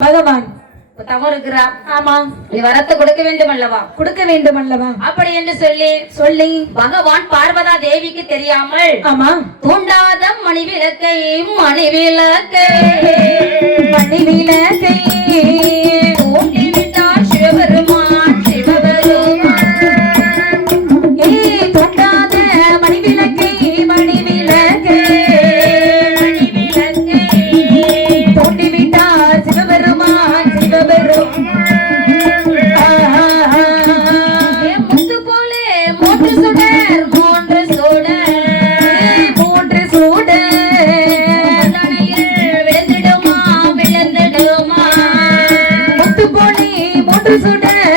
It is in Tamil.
பகவான் தவறு இருக்கிறா. ஆமா, நீ வரத்தை கொடுக்க வேண்டும் அல்லவா? கொடுக்க வேண்டும் அல்லவா? அப்படி என்று சொல்லி பகவான் பார்வதா தேவிக்கு தெரியாமல் ஆமா, தூண்டாத மணிவிளக்கை மணிவிளக்கை தூண்டிவிட்டார் சிவபெருமான் தூண்டாத மணிவிளக்கை தூண்டிவிட்டார் சிவபெருமான் முத்து போலே மூன்று சுடர் விழுந்திடுமா முத்து போலே மூன்று சுடர்